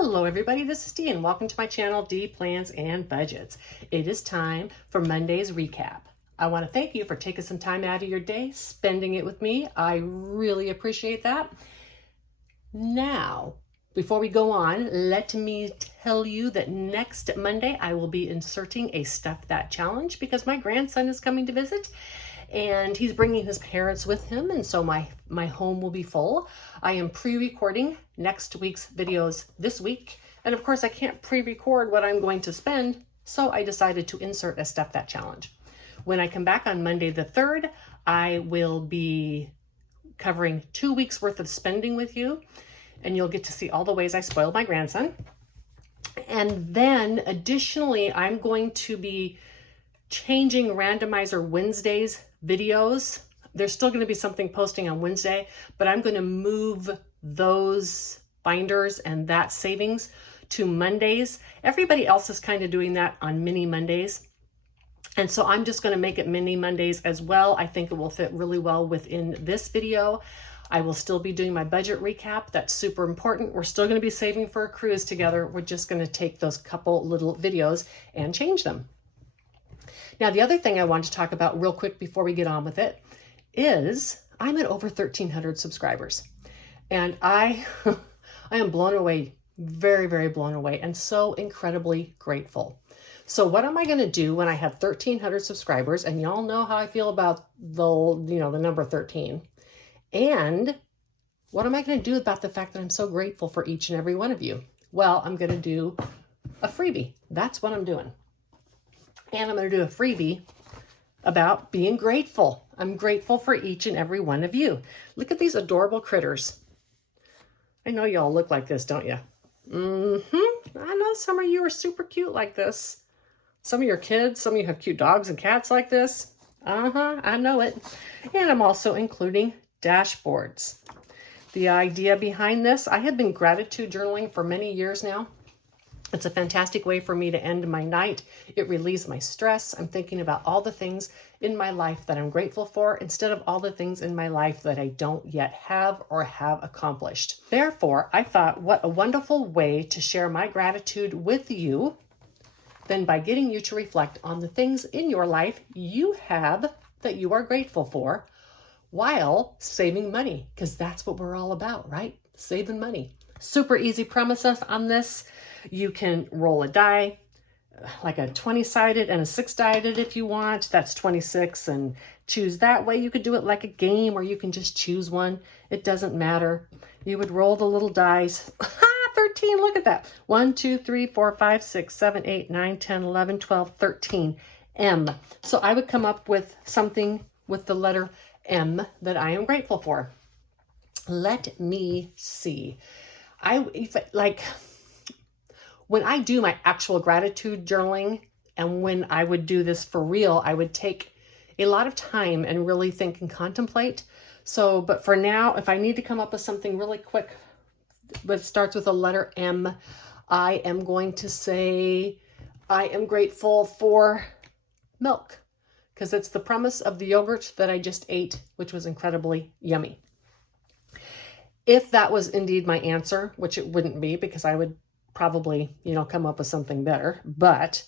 Hello everybody, this is Dee and welcome to my channel, Dee Plans and Budgets. It is time for Monday's recap. I want to thank you for taking some time out of your day, spending it with me. I really appreciate that. Now, before we go on, let me tell you that next Monday I will be inserting a Stuff That Challenge because my grandson is coming to visit and he's bringing his parents with him, and so my home will be full. I am pre-recording next week's videos this week, and of course I can't pre-record what I'm going to spend, so I decided to insert a Stuff That Challenge. When I come back on Monday the 3rd, I will be covering 2 weeks worth of spending with you, and you'll get to see all the ways I spoiled my grandson. And then additionally, I'm going to be changing Randomizer Wednesday's videos. There's still going to be something posting on Wednesday, but I'm going to move those binders and that savings to Mondays. Everybody else is kind of doing that on mini Mondays. And so I'm just going to make it mini Mondays as well. I think it will fit really well within this video. I will still be doing my budget recap. That's super important. We're still going to be saving for a cruise together. We're just going to take those couple little videos and change them. Now, the other thing I want to talk about real quick before we get on with it is I'm at over 1,300 subscribers. And I am blown away, very, very blown away, and so incredibly grateful. So what am I going to do when I have 1,300 subscribers? And y'all know how I feel about the number 13. And what am I going to do about the fact that I'm so grateful for each and every one of you? Well, I'm going to do a freebie. That's what I'm doing. And I'm going to do a freebie about being grateful. I'm grateful for each and every one of you. Look at these adorable critters. I know y'all look like this, don't you? I know some of you are super cute like this. Some of your kids, some of you have cute dogs and cats like this. I know it. And I'm also including dashboards. The idea behind this, I have been gratitude journaling for many years now. It's a fantastic way for me to end my night. It relieves my stress. I'm thinking about all the things in my life that I'm grateful for instead of all the things in my life that I don't yet have or have accomplished. Therefore, I thought, what a wonderful way to share my gratitude with you than by getting you to reflect on the things in your life you have that you are grateful for while saving money, because that's what we're all about, right? Saving money. Super easy premise on this. You can roll a die, like a 20-sided and a 6-sided if you want. That's 26, and choose that way. You could do it like a game, or you can just choose one. It doesn't matter. You would roll the little dice. 13, look at that. 1, 2, 3, 4, 5, 6, 7, 8, 9, 10, 11, 12, 13. M. So I would come up with something with the letter M that I am grateful for. Let me see. When I do my actual gratitude journaling, and when I would do this for real, I would take a lot of time and really think and contemplate. So, but for now, if I need to come up with something really quick, but it starts with a letter M, I am going to say I am grateful for milk, because it's the premise of the yogurt that I just ate, which was incredibly yummy. If that was indeed my answer, which it wouldn't be, because I would probably, come up with something better, but,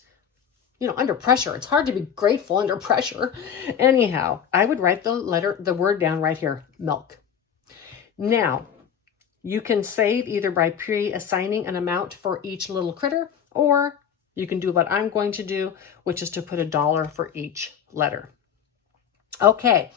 under pressure, it's hard to be grateful under pressure. Anyhow, I would write the word down right here, milk. Now, you can save either by pre-assigning an amount for each little critter, or you can do what I'm going to do, which is to put $1 for each letter. Okay,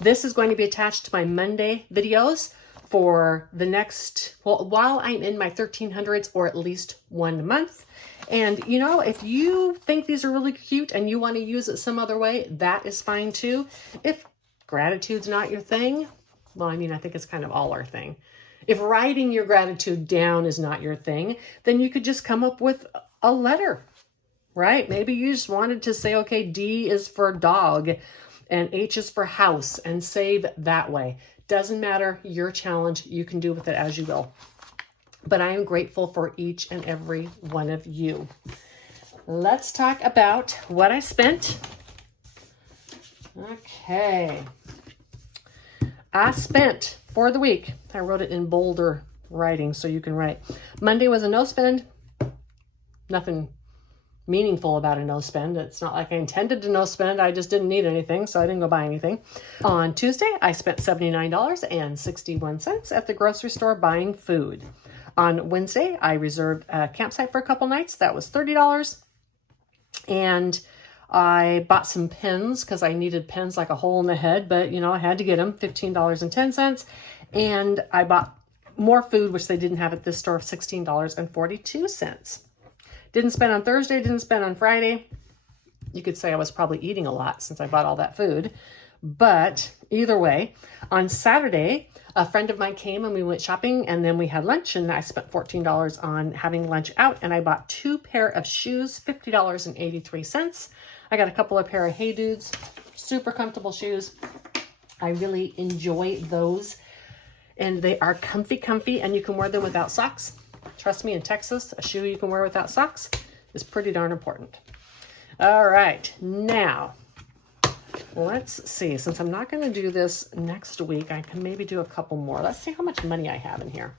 this is going to be attached to my Monday videos for the next, while I'm in my 1300s, or at least 1 month. And if you think these are really cute and you want to use it some other way, that is fine too. If gratitude's not your thing, well, I think it's kind of all our thing. If writing your gratitude down is not your thing, then you could just come up with a letter, right? Maybe you just wanted to say, okay, D is for dog and H is for house, and save that way. Doesn't matter, your challenge, you can do with it as you will. But I am grateful for each and every one of you. Let's talk about what I spent. Okay. I spent for the week, I wrote it in bolder writing so you can write. Monday was a no spend. Nothing meaningful about a no spend. It's not like I intended to no spend. I just didn't need anything, so I didn't go buy anything. On Tuesday, I spent $79.61 at the grocery store buying food. On Wednesday, I reserved a campsite for a couple nights. That was $30. And I bought some pens because I needed pens like a hole in the head, but you know, I had to get them, $15.10. And I bought more food, which they didn't have at this store, of $16.42. Didn't spend on Thursday, didn't spend on Friday. You could say I was probably eating a lot since I bought all that food. But either way, on Saturday, a friend of mine came and we went shopping, and then we had lunch, and I spent $14 on having lunch out, and I bought 2 pair of shoes, $50.83. I got a couple of pair of Hey Dudes, super comfortable shoes. I really enjoy those, and they are comfy, and you can wear them without socks. Trust me, in Texas, a shoe you can wear without socks is pretty darn important. All right, now, let's see. Since I'm not going to do this next week, I can maybe do a couple more. Let's see how much money I have in here.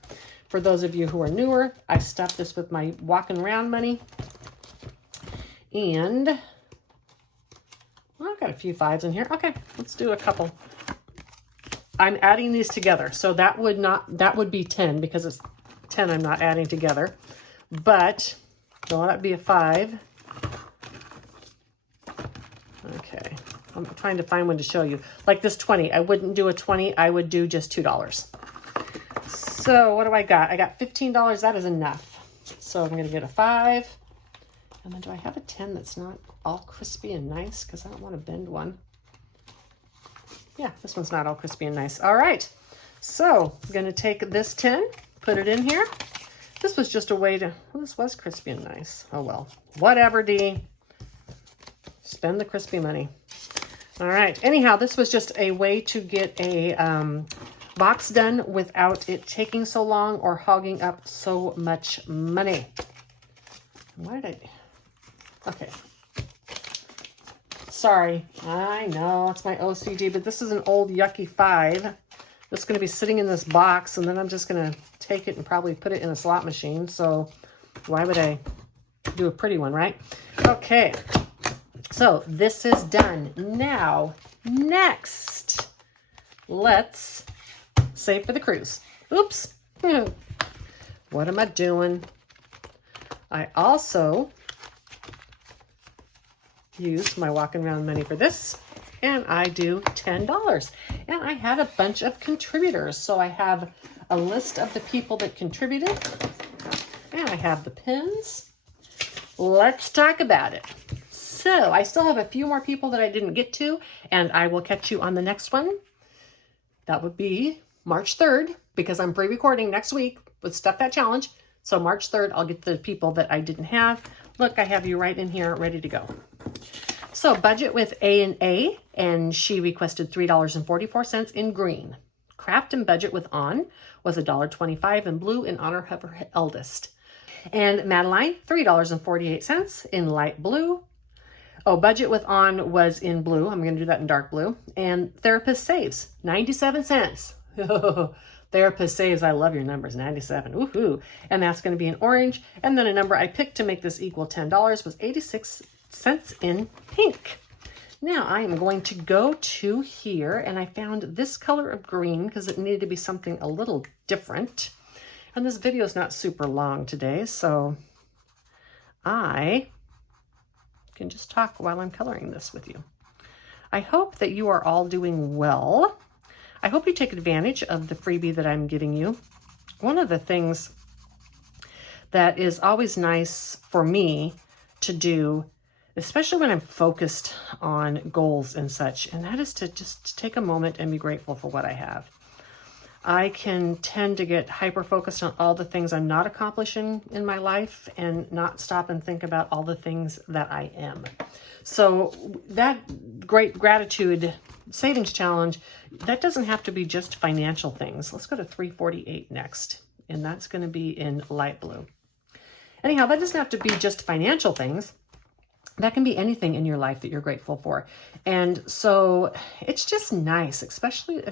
For those of you who are newer, I stuffed this with my walking around money. And well, I've got a few 5s in here. Okay, let's do a couple. I'm adding these together. So that would be 10 because it's 10 I'm not adding together. But will that be a 5? Okay. I'm trying to find one to show you. Like this 20, I wouldn't do a 20. I would do just $2. So what do I got? I got $15. That is enough. So I'm going to get a 5. And then do I have a 10 that's not all crispy and nice? Because I don't want to bend one. Yeah, this one's not all crispy and nice. All right. So I'm going to take this 10, put it in here. This was just a way to, well, this was crispy and nice. Oh, well, whatever, Dee. Spend the crispy money. All right. Anyhow, this was just a way to get a box done without it taking so long or hogging up so much money. Why did I? Okay. Sorry. I know it's my OCD, but this is an old yucky 5. It's going to be sitting in this box, and then I'm just going to take it and probably put it in a slot machine. So why would I do a pretty one, right? Okay. So this is done. Now, next, let's save for the cruise. Oops. What am I doing? I also use my walking around money for this, and I do $10. And I had a bunch of contributors. So I have a list of the people that contributed, and I have the pins. Let's talk about it. So I still have a few more people that I didn't get to, and I will catch you on the next one. That would be March 3rd, because I'm pre-recording next week with Stuff That Challenge. So March 3rd, I'll get the people that I didn't have. Look, I have you right in here ready to go. So budget with A, and she requested $3.44 in green. Craft and budget with On was $1.25 in blue in honor of her eldest. And Madeline, $3.48 in light blue. Oh, budget with On was in blue. I'm going to do that in dark blue. And Therapist Saves, 97 cents. Therapist Saves, I love your numbers, 97. Woohoo. And that's going to be in orange. And then a number I picked to make this equal $10 was 86 cents in pink. Now I am going to go to here, and I found this color of green because it needed to be something a little different. And this video is not super long today, so I can just talk while I'm coloring this with you. I hope that you are all doing well. I hope you take advantage of the freebie that I'm giving you. One of the things that is always nice for me to do, especially when I'm focused on goals and such, and that is to just take a moment and be grateful for what I have. I can tend to get hyper-focused on all the things I'm not accomplishing in my life and not stop and think about all the things that I am. So that great gratitude savings challenge, that doesn't have to be just financial things. Let's go to 348 next, and that's going to be in light blue. Anyhow, that doesn't have to be just financial things. That can be anything in your life that you're grateful for. And so it's just nice, especially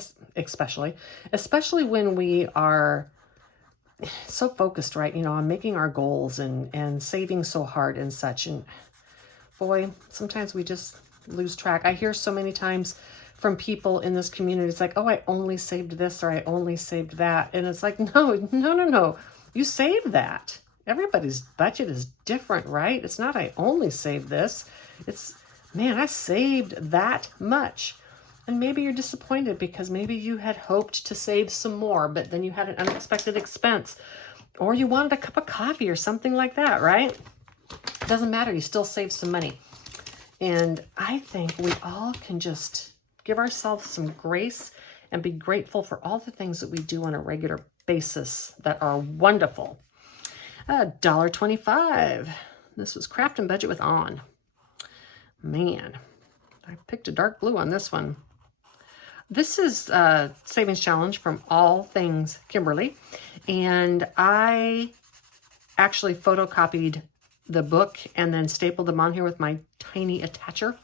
when we are so focused, right? You know, on making our goals and saving so hard and such. And boy, sometimes we just lose track. I hear so many times from people in this community, it's like, oh, I only saved this or I only saved that. And it's like, no. You saved that. Everybody's budget is different, right? It's not, I only saved this. It's, man, I saved that much. And maybe you're disappointed because maybe you had hoped to save some more, but then you had an unexpected expense, or you wanted a cup of coffee or something like that, right? It doesn't matter. You still saved some money. And I think we all can just give ourselves some grace and be grateful for all the things that we do on a regular basis that are wonderful. $1.25. This was Craft and Budget with On. Man, I picked a dark blue on this one. This is a savings challenge from All Things Kimberly. And I actually photocopied the book and then stapled them on here with my tiny attacher.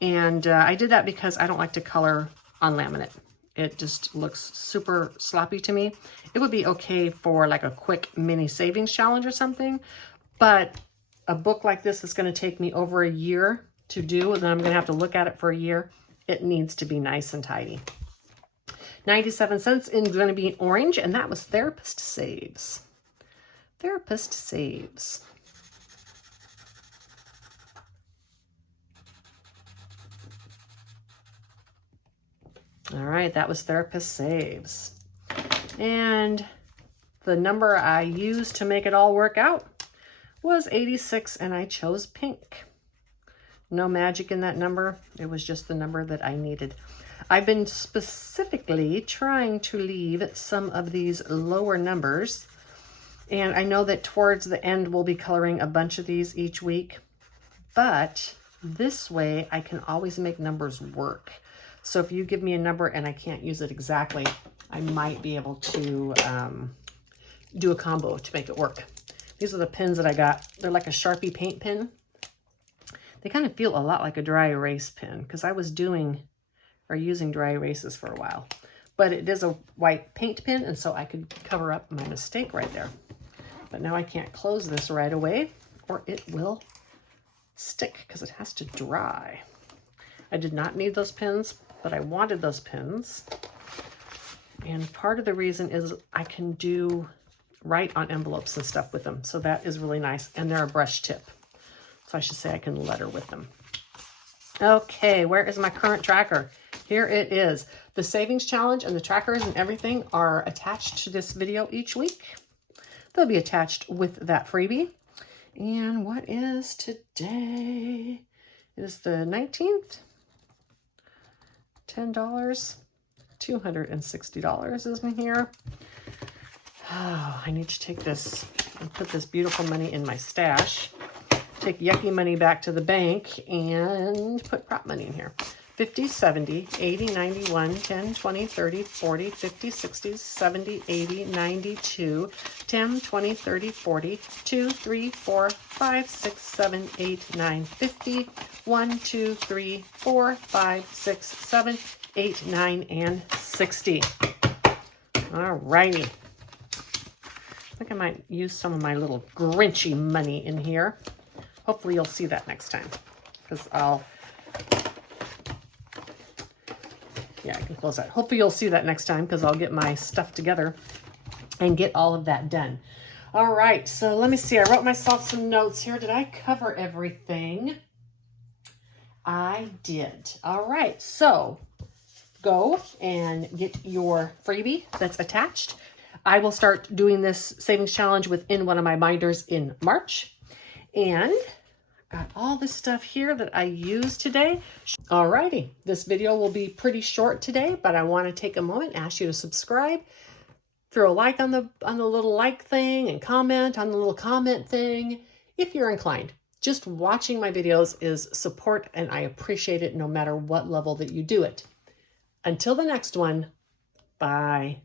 And I did that because I don't like to color on laminate. It just looks super sloppy to me. It would be okay for like a quick mini savings challenge or something, but a book like this is going to take me over a year to do, and then I'm going to have to look at it for a year. It needs to be nice and tidy. 97 cents is going to be orange, and that was Therapist Saves. Therapist Saves. All right, that was Therapist Saves. And the number I used to make it all work out was 86, and I chose pink. No magic in that number. It was just the number that I needed. I've been specifically trying to leave some of these lower numbers, and I know that towards the end we'll be coloring a bunch of these each week, but this way I can always make numbers work. So if you give me a number and I can't use it exactly, I might be able to do a combo to make it work. These are the pins that I got. They're like a Sharpie paint pen. They kind of feel a lot like a dry erase pen because I was doing or using dry erases for a while. But it is a white paint pen, and so I could cover up my mistake right there. But now I can't close this right away or it will stick because it has to dry. I did not need those pins, but I wanted those pins. And part of the reason is I can write on envelopes and stuff with them. So that is really nice. And they're a brush tip. So I should say I can letter with them. Okay, where is my current tracker? Here it is. The savings challenge and the trackers and everything are attached to this video each week. They'll be attached with that freebie. And what is today? It is the 19th. $10. $260 is in here. Oh, I need to take this and put this beautiful money in my stash. Take yucky money back to the bank and put prop money in here. 50, 70, 80, 91, 10, 20, 30, 40, 50, 60, 70, 80, 92, 10, 20, 30, 40, 2, 3, 4, 5, 6, 7, 8, 9, 50, 1, 2, 3, 4, 5, 6, 7, 8, 9, and 60. All righty. I think I might use some of my little Grinchy money in here. Hopefully you'll see that next time, because yeah, I can close that. Hopefully you'll see that next time because I'll get my stuff together and get all of that done. All right, so let me see. I wrote myself some notes here. Did I cover everything? I did. All right, so go and get your freebie that's attached. I will start doing this savings challenge within one of my binders in March. And got all this stuff here that I used today. Alrighty, this video will be pretty short today, but I want to take a moment and ask you to subscribe. Throw a like on the little like thing and comment on the little comment thing if you're inclined. Just watching my videos is support, and I appreciate it no matter what level that you do it. Until the next one, bye.